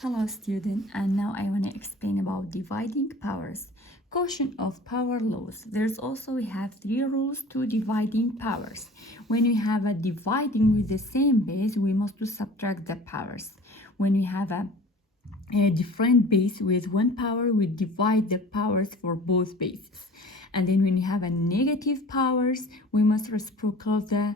Hello student, and now I want to explain about dividing powers. Caution of power laws. We have three rules to dividing powers. When we have a dividing with the same base, we must subtract the powers. When we have a different base with one power, we divide the powers for both bases. And then when you have a negative powers, we must reciprocal the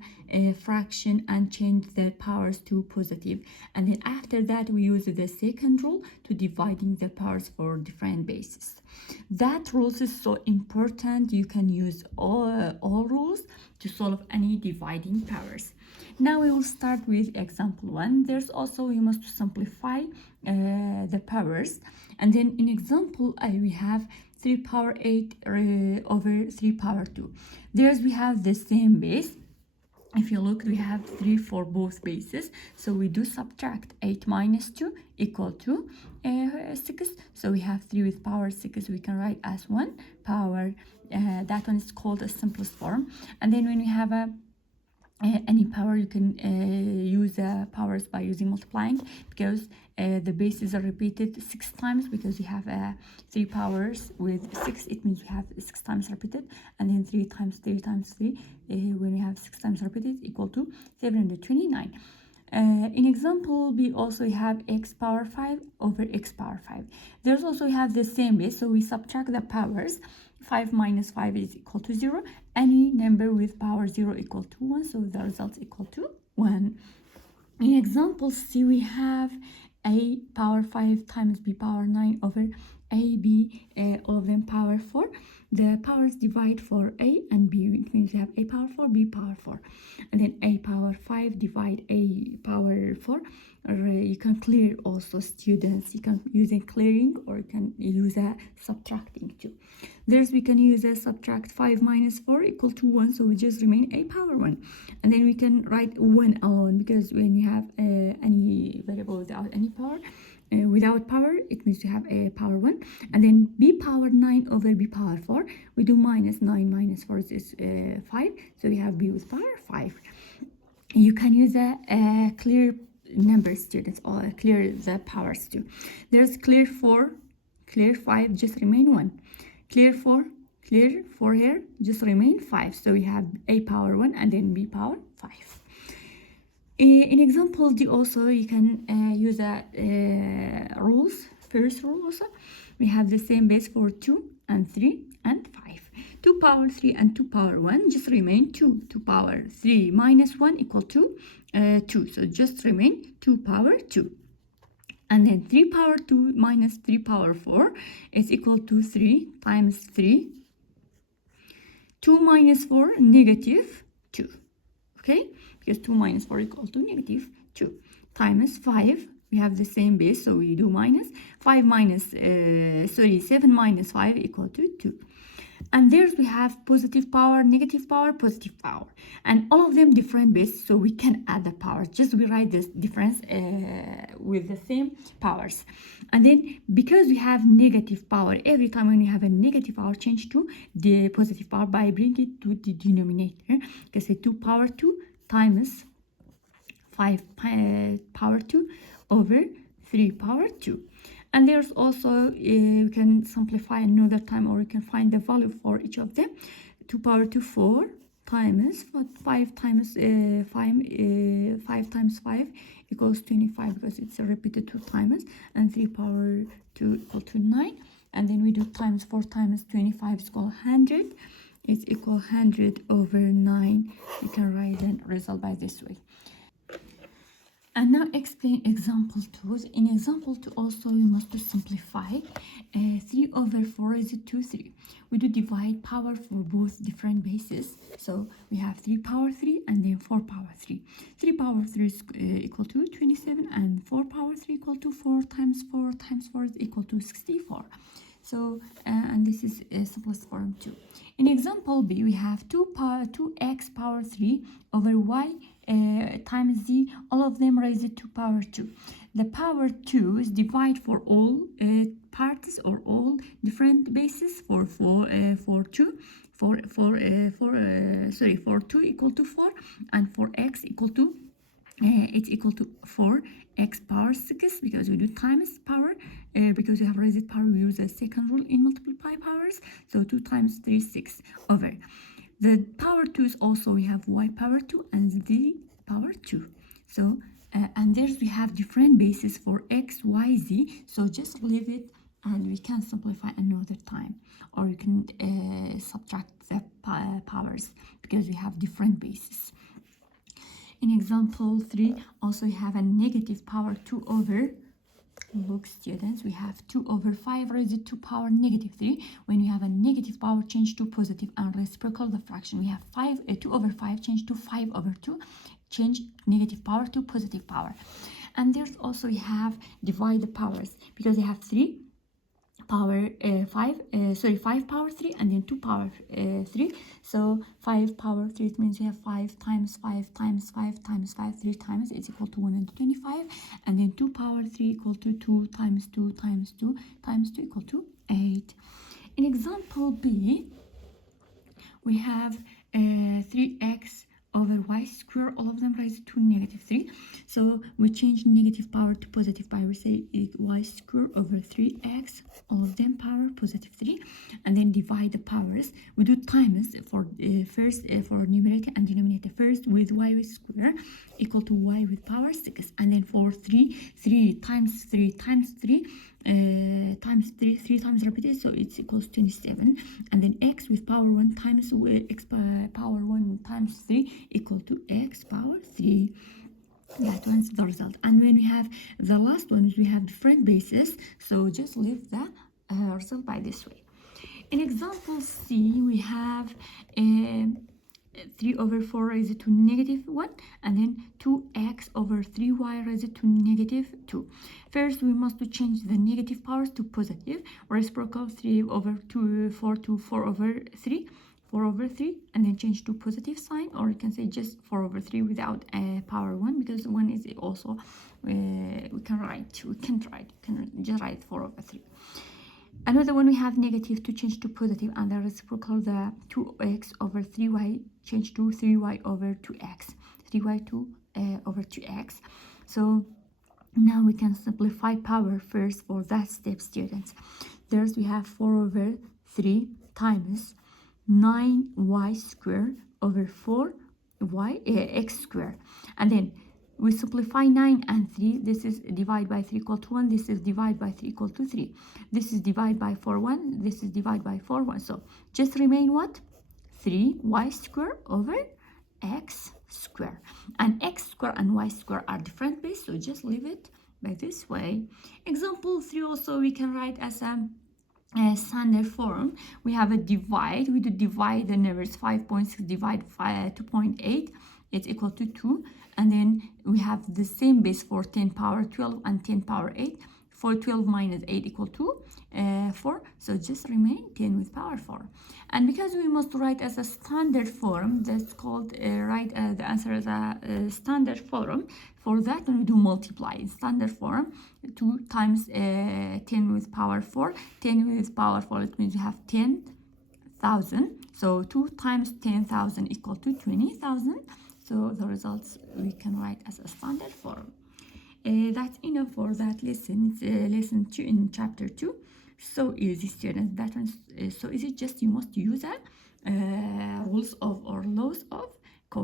fraction and change the powers to positive. And then after that, we use the second rule to dividing the powers for different bases. That rules is so important. You can use all rules to solve any dividing powers. Now we will start with example 1. You must simplify the powers. And then in example we have 3 power 8 over 3 power 2. We have the same base. If you look, we have 3 for both bases. So we do subtract 8 minus 2 equal to 6. So we have 3 with power 6. We can write as 1 power. That one is called the simplest form. And then when we have any power, you can use powers by using multiplying, because the bases are repeated 6 times, because you have 3 powers with 6. It means we have 6 times repeated, and then 3 times 3 times 3, when we have 6 times repeated, equal to 729. In example B, also we have x power 5 over x power 5. We have the same base, so we subtract the powers. 5 minus 5 is equal to 0. Any number with power 0 equal to 1, so the result is equal to 1. In example C, we have a power 5 times b power 9 over ab, all of them power 4. The powers divide for a and b. It means we have a power 4, b power 4. And then a power 5 divide a power 4. You can clear also, students. You can use a clearing, or you can use a subtracting too. We can use a subtract 5 minus 4 equal to 1. So we just remain a power 1. And then we can write 1 alone, because when you have any variable without any power, without power, it means you have a power 1. And then b power 9 over b power 4. We do minus 9 minus 4 is 5. So we have b with power 5. You can use a clear number, students, or clear the powers too. There's clear 4, clear 5, just remain 1. Clear 4 here, just remain 5. So we have a power 1 and then b power 5. In example D, also you can use rules. First rule also, we have the same base for 2 and 3 and 5. 2 power 3 and 2 power 1 just remain 2. 2 power 3 minus 1 equal to 2. So just remain 2 power 2. And then 3 power 2 minus 3 power 4 is equal to 3 times 3. 2 minus 4, negative 2. Okay? Because 2 minus 4 equal to negative 2. Times 5. We have the same base, so we do minus. 7 minus 5 equal to 2. And we have positive power, negative power, positive power. And all of them different base, so we can add the powers. Just we write this difference with the same powers. And then because we have negative power, every time when we have a negative power, change to the positive power by bringing it to the denominator. Because 2 power 2 times 5 power 2 over 3 power 2. And you can simplify another time, or you can find the value for each of them. 2 power 2, 4 times 5 times 5 times 5 equals 25, because it's repeated 2 times. And 3 power 2 equal to 9. And then we do times 4 times 25 is equal 100. It's equal 100 over 9. You can write the result by this way. And now explain example 2. In example 2 also we must simplify. 3 over 4 is to 3. We do divide power for both different bases. So we have 3 power 3 and then 4 power 3. 3 power 3 is equal to 27, and 4 power 3 equal to 4 times 4 times 4 is equal to 64. So and this is simplest form too. In example B, we have 2x power 3 over y times z, all of them raised to power 2. The power 2 is divide for all parts or all different bases for 2 equal to 4, and for x equal to it's equal to 4x power 6 because we do times power. Because we have raised power, we use the second rule in multiply powers. So 2 times 3 6 over the power 2 is also we have y power 2 and z power 2. So and there's we have different bases for x, y, z. So just leave it and we can simplify another time, or you can subtract the powers because we have different bases. In example 3, also we have a negative power 2 over, look students, we have 2 over 5 raised to power negative 3. When you have a negative power, change to positive and reciprocal the fraction. We have 2 over 5 change to 5 over 2, change negative power to positive power. And there's also we have divide the powers because we have 3 power 5 power 3 and then 2 power 3. So 5 power 3, it means we have 5 times 5 times 5 times 5 3 times, it's equal to 125. And then 2 power 3 equal to 2 times 2 times 2 times 2 equal to 8. In example B, we have 3x over y square, all of them raised to negative 3. So we change negative power to positive power. We say y square over 3x, all of them power positive 3, and then divide the powers. We do times for first for numerator and denominator. First with y square equal to y with power 6, and then for 3 times 3 times 3 times 3 times repeated, so it's equals 27. And then x with power 1 times x power 1 times 3 equal to x power 3. That one's the result. And when we have the last one, we have different bases, so just leave the result by this way. In example C, we have 3 over 4 raised to negative 1, and then 2x over 3y raised to negative 2. First, we must change the negative powers to positive. Reciprocal 3 over 4 to 4 over 3. 4 over 3, and then change to positive sign, or you can say just 4 over 3 without power 1, because 1 is also we can just write 4 over 3. Another one, we have negative to change to positive, and the reciprocal the 2x over 3y change to 3y over 2x, 3y over 2x. So now we can simplify power first for that step, students. There's we have 4 over 3 times 9y squared over 4x squared, and then we simplify 9 and 3. This is divide by 3 equal to 1. This is divide by 3 equal to 3. This is divide by 4 1. This is divide by 4 1. So just remain what? 3y squared over x squared. And x squared and y squared are different base, so just leave it by this way. Example 3 also we can write as a standard form. We have a divide. We do divide the numbers. 5.6 divide 2.8, it's equal to 2. And then we have the same base for 10 power 12 and 10 power 8. For 12 minus 8 equal to 4. So just remain 10 with power 4. And because we must write as a standard form, that's called write the answer as a standard form. For that, we do multiply in standard form. 2 times 10 with power 4. 10 with power 4, it means you have 10,000. So 2 times 10,000 equal to 20,000. So the results we can write as a standard form. That's enough for that lesson. It's lesson 2 in chapter 2. So easy, students. That one's so easy. Just you must use rules of or laws of